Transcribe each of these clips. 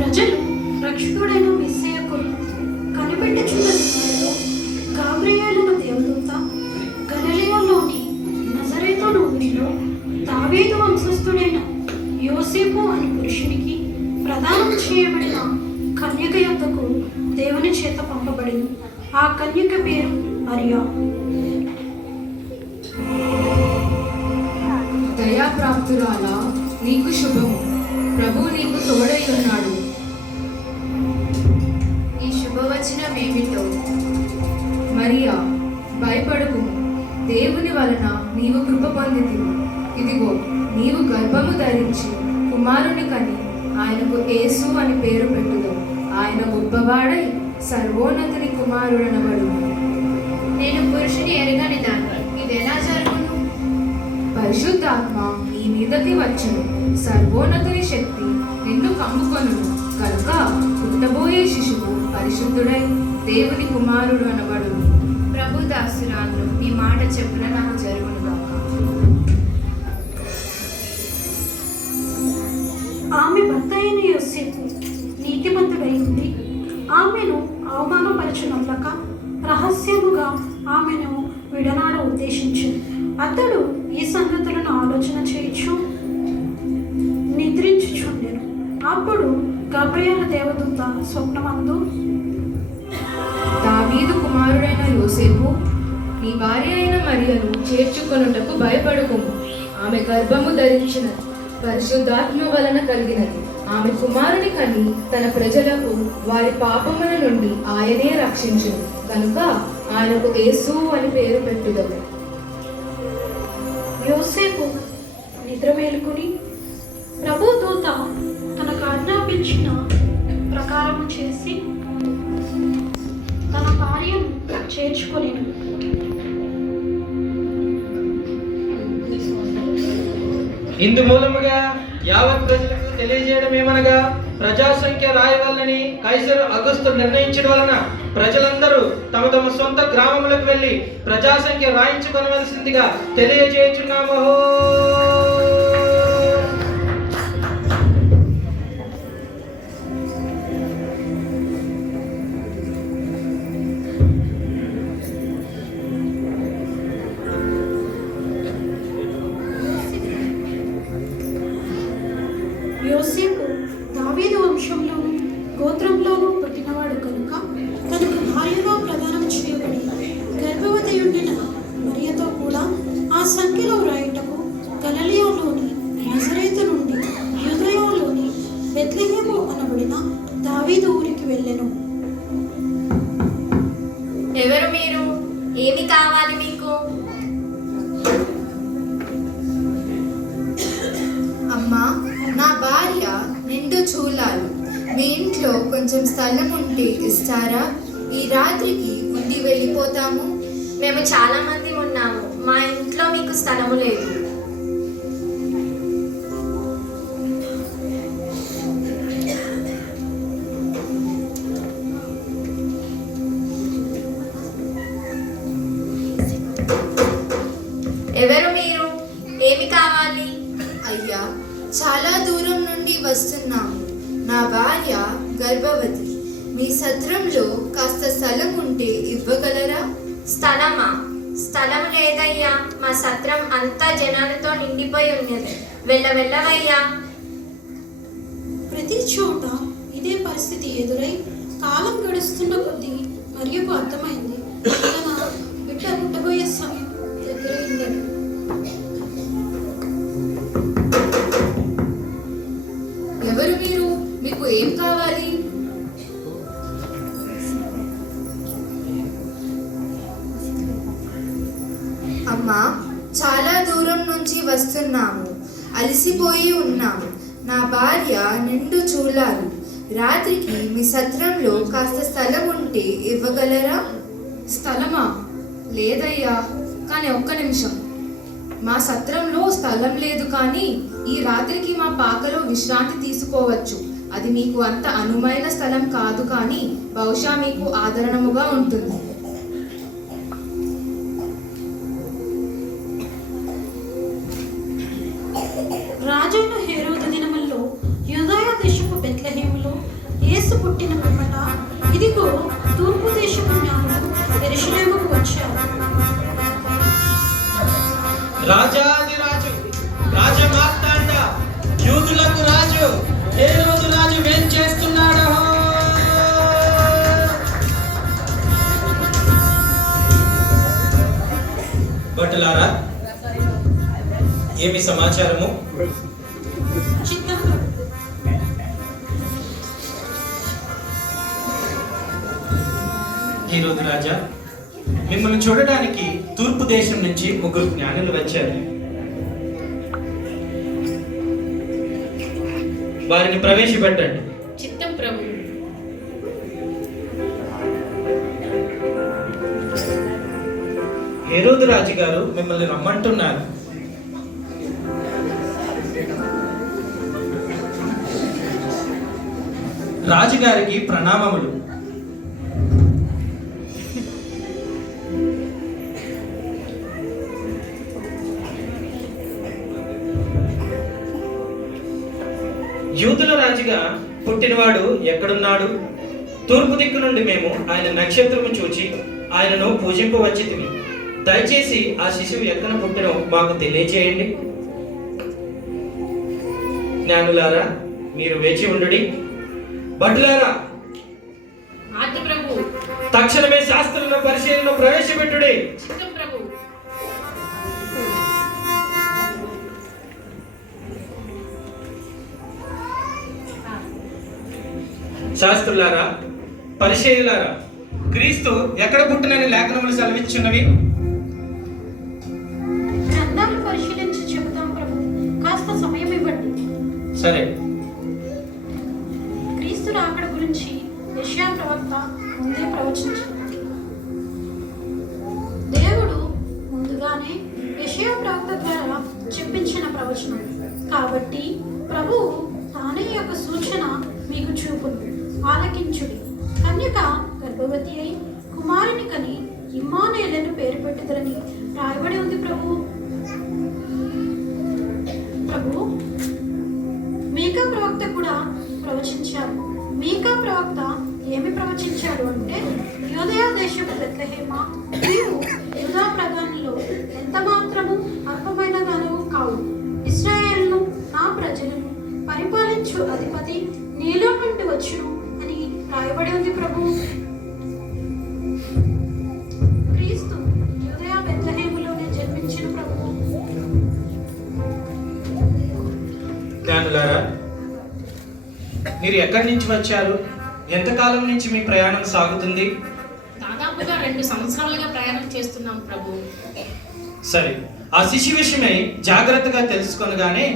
ప్రజలు రక్షకుడైన మెస్సయ్య కొరకు కనిపెట్టుచున్న సమయంలో గాబ్రియేలును దేవదూత గలిలయలోని నజరేతు ఊరిలో దావీదు వంశస్థుడైన యోసేపు అనే పురుషునికి ప్రదానం చేయబడిన కన్యక యొద్దకు దేవుని చేత పంపబడింది. ఆ కన్యక పేరు మరియా. దయాప్రాప్తురాలా, నీకు శుభము, ప్రభు నీకు తోడై ఉన్నాడు. ఈ శుభవచనమేమిటో? మరియా, భయపడకు, దేవుని వలన నీవు కృప పొందితివి. ఇదిగో, నీవు గర్భము ధరించి కుమారుని కని ఆయనకు యేసు అని పేరు పెట్టుదు. ఆయన గొప్పవాడై సర్వోన్నతుని కుమారుడనబడు. నేను పురుషుని ఎరగని దాన్ని, ఇది ఎలా జరుగును? పరిశుద్ధాత్మ నీ మీదకి వచ్చును, సర్వోన్నతుని శక్తి నిన్ను కమ్ముకొనును కనుక పుట్టబోయే శిశువు పరిశుద్ధుడై దేవుని కుమారుడు అనబడు. ప్రభు దాసురాలు, నీ మాట చెప్పున నాకు జరుగునుగాక. ఆమె భర్త అయిన యోసేపు నీతిమంతుడై ఉండి ఆమెను అవమానపరచునట్లక రహస్యముగా ఆమెను విడనాడ ఉద్దేశించాడు. అతడు ఈ సంగతులను ఆలోచన చేయొచ్చు నిద్రించుచుండెను. అప్పుడు గబ్రియేలు దేవదూత స్వప్నమందు, దావీదు కుమారుడైన యోసేపు, నీ భార్య అయిన మరియను చేర్చుకొనుటకు భయపడుకుము. ఆమె గర్భము ధరించిన పరిశుద్ధాత్మ వలన కలిగినది. ఆమె కుమారుని కని తన ప్రజలకు వారి పాపముల నుండి ఆయనే రక్షించును కనుక ఆయనకు యేసు అని పేరు పెట్టుదము. యోసేపు నిద్ర మేలుకుని ప్రభు దూత తనకు ఆజ్ఞాపించిన ప్రకారము చేసి తన భార్యను చేర్చుకొనెను. ఇందు మూలముగా యావత్ ప్రజలకు తెలియజేయడం ఏమనగా, ప్రజా సంఖ్య రాయవల్లని కైసరు అగస్తు నిర్ణయించడం వలన ప్రజలందరూ తమ తమ సొంత గ్రామములకు వెళ్ళి ప్రజా సంఖ్య రాయించుకొనవలసిందిగా తెలియజేయుచున్నాము. యోసేపు దావీదు వంశంలోను గోత్రంలోనూ పుట్టినవాడు కనుక తనకు భార్యగా ప్రదానం చేయబడి గర్భవతి ఉండిన మరియతో కూడా ఆ సంఖ్యలో రాయుటకు గలిలయలోని నజరేతు నుండి యూదయలోని బెత్లెహేము అనబడిన దావీదు ఊరికి వెళ్ళెను. ఎవరు మీరు? ఏమి కావాలి మీకు? అమ్మా, నా భార్య నిండు చూలాలు. మీ ఇంట్లో కొంచెం స్థలం ఉంటే ఇస్తారా? ఈ రాత్రికి ఉండి వెళ్ళిపోతాము. మేము చాలా మంది ఉన్నాము, మా ఇంట్లో మీకు స్థలము లేదు. ఎవరు మీరు? ఏమి కావాలి? అయ్యా, చాలా దూరం నుండి వస్తున్నాము. నా భార్య గర్భవతి. మీ సత్రంలో కాస్త స్థలం ఉంటే ఇవ్వగలరా? స్థలమా? స్థలం లేదయ్యా, మా సత్రం అంతా జనాలతో నిండిపోయి ఉన్నది. వెళ్ళవయ్యా. ప్రతి చోట ఇదే పరిస్థితి ఎదురై కాలం గడుస్తున్న కొద్దీ మరియకు అర్థమైంది తన బిడ్డ పుట్టబోయే సమయం దగ్గరైందని. ఎవరు మీరు? మీకు ఏం కావాలి? అమ్మా, చాలా దూరం నుంచి వస్తున్నాము. అలసిపోయి ఉన్నాము. నా భార్య నిండు చూలాలు. రాత్రికి మీ సత్రంలో కాస్త స్థలం ఉంటే ఇవ్వగలరా? స్థలమా? లేదయ్యా, కానీ ఒక్క నిమిషం. మా సత్రంలో స్థలం లేదు, కానీ ఈ రాత్రికి మా పాకలో విశ్రాంతి తీసుకోవచ్చు. అది మీకు అంత అనుమైన స్థలం కాదు, కానీ బహుశా మీకు ఆదరణముగా ఉంటుంది. రాజైన హేరోదు దినముల్లో యూదయ దేశపు బెత్లెహేములో రాజాదిరాజు రాజమార్తాండ యూదులకు రాజు హేరోదు రాజు ఏం చేస్తున్నాడు? భటులారా, ఏమి సమాచారము? చిత్తం హేరోదు రాజా, మిమ్మల్ని చూడడానికి తూర్పు దేశం నుంచి 3 జ్ఞానులు వచ్చారు. వారిని ప్రవేశపెట్టండి. చిత్తం ప్రభు. హేరోదు రాజు గారు మిమ్మల్ని రమ్మంటున్నారు. రాజుగారికి ప్రణామములు. యూదుల రాజుగా పుట్టినవాడు ఎక్కడున్నాడు? తూర్పు దిక్కు నుండి మేము ఆయన నక్షత్రము చూచి ఆయనను పూజింపవచ్చితిమి. దయచేసి ఆ శిశువు ఎక్కడ పుట్టినో మాకు తెలియచేయండి. జ్ఞానులారా, మీరు వేచి ఉండుడి. భటులారా, ఆజ్ఞ ప్రభు. తక్షణమే శాస్త్రంలో పరిశీలన ప్రవేశపెట్టుడి. చిత్తం ప్రభు. శాస్త్రులారా, పరిశీలులారా, క్రీస్తు ఎక్కడ పుట్టినని లేఖనములు సెలవిచ్చున్నవి? గ్రంథాలు పరిశీలించి చెబుతాం ప్రభు. కాస్త సమయం ఇవ్వండి. సరే. క్రీస్తు రాకడ గురించి యెషయా ప్రవక్త ముందే ప్రవచించాడు. దేవుడు ముందుగానే యెషయా ప్రవక్త ద్వారా చెప్పించిన ప్రవచనం కాబట్టి ప్రభువు తానే యొక్క సూచన మీకు చూపును. ఆలకించుడి. కన్యక గర్భవతి అయి కుమారుని కని ఇమ్మానుయేలును పేరు పెట్టుదరని రాయబడి ఉంది ప్రభు. మీకా ప్రవక్త కూడా ప్రవచించారు. మీకా ప్రవక్త ఏమి ప్రవచించాడు అంటే, యూదయ దేశపు బెత్లెహేమ, నీవు యూదా ప్రధానుల్లో ఎంత మాత్రము అల్పమైన దానవు కావు. ఇశ్రాయేలును నా ప్రజలను పరిపాలించు అధిపతి నీలో నుండి వచ్చును అని రాయబడి ఉంది ప్రభు. క్రీస్తు యూదయ బెత్లెహేములోనే జన్మించిన ప్రభు. జ్ఞానులారా, మీరు ఎక్కడి నుంచి వచ్చారు? ఎంతకాలం నుంచి మీ ప్రయాణం సాగుతుంది? దాదాపుగా 2 సంవత్సరాలుగా ప్రయాణం చేస్తున్నాం ప్రభు. సరే, ఆ శిశు విషయమై జాగ్రత్తగా తెలుసుకొనగానే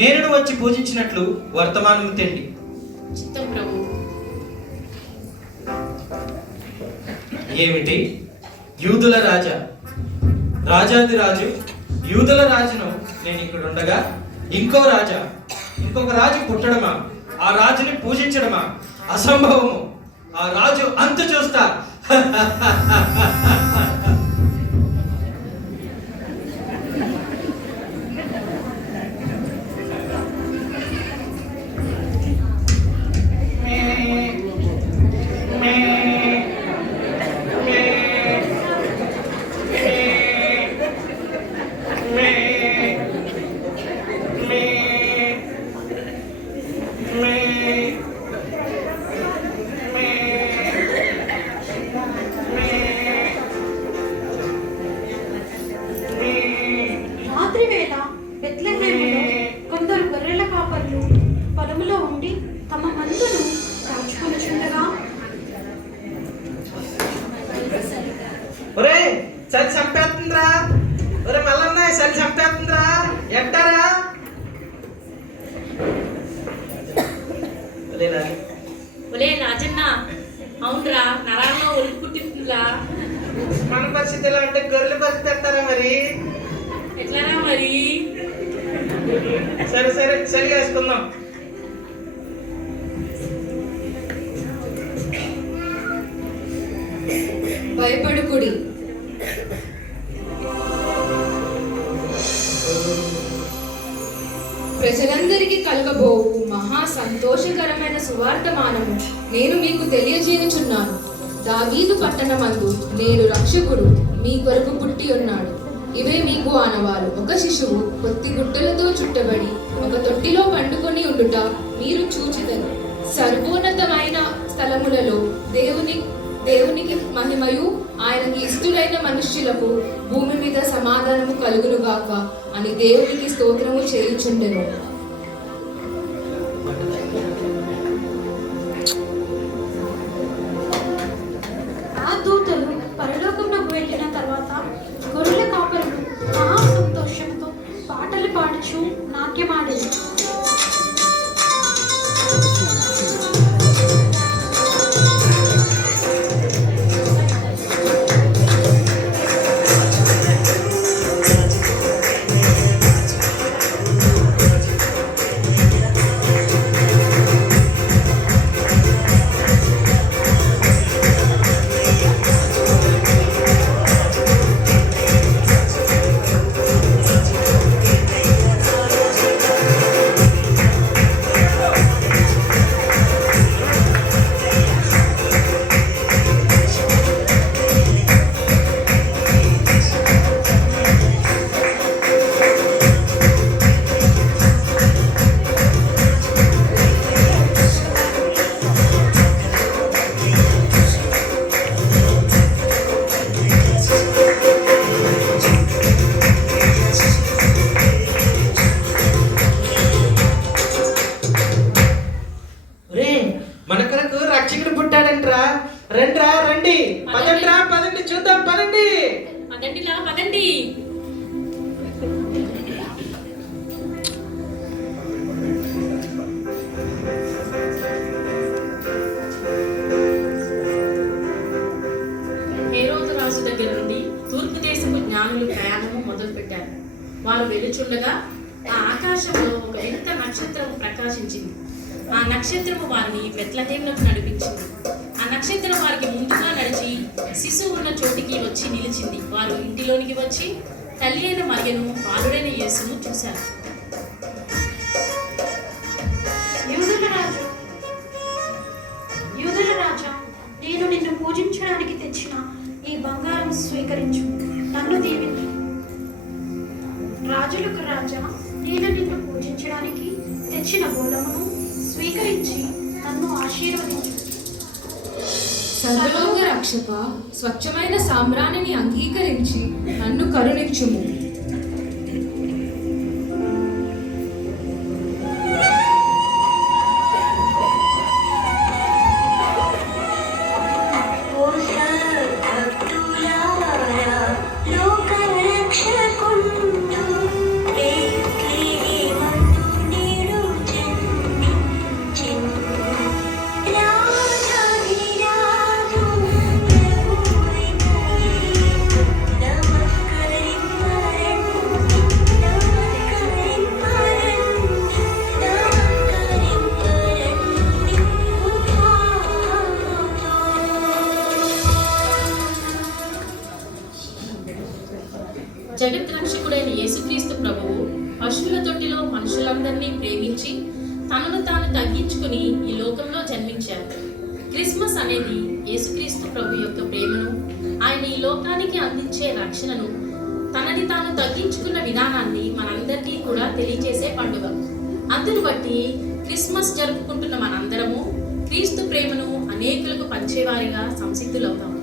నేను వచ్చి పూజించినట్లు వర్తమానం తెండి. చిత్తం ప్రభు. ఏమిటి? యూదుల రాజా, రాజాది రాజు, యూదుల రాజును నేను ఇక్కడ ఉండగా ఇంకొక రాజు పుట్టడమా? ఆ రాజుని పూజించడమా? అసంభవము. ఆ రాజు అంతు చూస్తా. రాత్రి వేళ బెత్లెహేములో కొందరు గొర్రెల కాపర్లు పొలములో ఉండి తమ మందును కాచుకొనుచుండగా, ఒరే చలి చంపేస్తుందిరా, ఒరే మల్లన్న చలి చంపేస్తుందిరా, ఎట్టారా? ఒలే రాజన్న, అవునరా, నరాల్లో ఒళ్ళు పుట్టిందిరా. మన పరిస్థితి ఎలా అంటే గొర్రెల పరిస్థితి అంటారా మరి? ఎట్లారా మరి? సరే సరే, చలిగా వేసుకుందాం. భయపడుకుడి. ప్రజలందరికీ కలగబోవు మహా సంతోషకరమైన సువార్తమానము నేను మీకు తెలియజేయుచున్నాను. దావీదు పట్టణమందు నేడు రక్షకుడు మీ కొరకు పుట్టి ఉన్నాడు. ఇవే మీకు ఆనవాలు. ఒక శిశువు కొద్ది గుడ్డలతో చుట్టబడి ఒక తొట్టిలో పండుకొని ఉండుట మీరు చూచిదరు. సర్వోన్నతమైన స్థలములలో దేవునికి మహిమయు, ఆయనకి ఇష్టులైన మనుష్యులకు భూమి మీద సమాధానము కలుగునుగాక అని దేవునికి స్తోత్రము చేయుచుండెను. ఆ దూతలు పరలోకమునకు వెళ్ళిన తర్వాత గొర్రెల కాపరులు మహా సంతోషంతో పాటలు పాడుచు నాట్యమాడేది. రే, మన కొరకు రక్షకుడు పుట్టాడంట్రా. రండ్రా రండి, పదండ్రా పదండి, చూద్దాం పదండి. పదండిలా పదండి. హేరోదు రాజు దగ్గర నుండి తూర్పు దేశపు జ్ఞానులు ప్రయాణము మొదలు పెట్టారు. వారు వెలుచుండగా ఆ ఆకాశంలో ఒక వింత నక్షత్రం ప్రకాశించింది. ఆ నక్షత్రము వారిని బెత్లెహేమునకు నడిపించింది. ఆ నక్షత్రం వారికి ముందుగా నడిచి శిశువు ఉన్న చోటికి వచ్చి నిలిచింది. వారు ఇంటిలోనికి వచ్చి తల్లి అయిన మరియను బాలుడైన యేసును చూశారు. యూదుల రాజా, నేను నిన్ను పూజించడానికి తెచ్చిన ఈ బంగారం స్వీకరించు, నన్ను దీవించు. రాజులకు రాజా, నేను నిన్ను పూజించడానికి తెచ్చిన గోళమును స్వీకరించి నన్ను ఆశీర్వదించు. సర్వలోక రక్షక, స్వచ్ఛమైన సామ్రాణిని అంగీకరించి నన్ను కరుణించుము. జగత్ రక్షకుడైన యేసుక్రీస్తు ప్రభువు పశువుల తొట్టిలో మనుషులందరినీ ప్రేమించి తనను తాను తగ్గించుకుని ఈ లోకంలో జన్మించారు. క్రిస్మస్ అనేది యేసుక్రీస్తు ప్రభు యొక్క ప్రేమను, ఆయన ఈ లోకానికి అందించే రక్షణను, తనని తాను తగ్గించుకున్న విధానాన్ని మనందరికీ కూడా తెలియజేసే పండుగ. అందును బట్టి క్రిస్మస్ జరుపుకుంటున్న మనందరము క్రీస్తు ప్రేమను అనేకులకు పంచేవారిగా సంసిద్ధులవుతాం.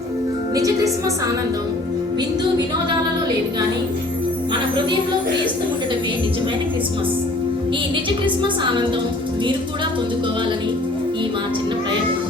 నిజ క్రిస్మస్ ఆనందం విందు వినోదాలలో లేదు కానీ మన హృదయంలో క్రీస్తు ఉండటమే నిజమైన క్రిస్మస్. ఈ నిజ క్రిస్మస్ ఆనందం మీరు కూడా పొందుకోవాలని ఈ మా చిన్న ప్రయత్నం.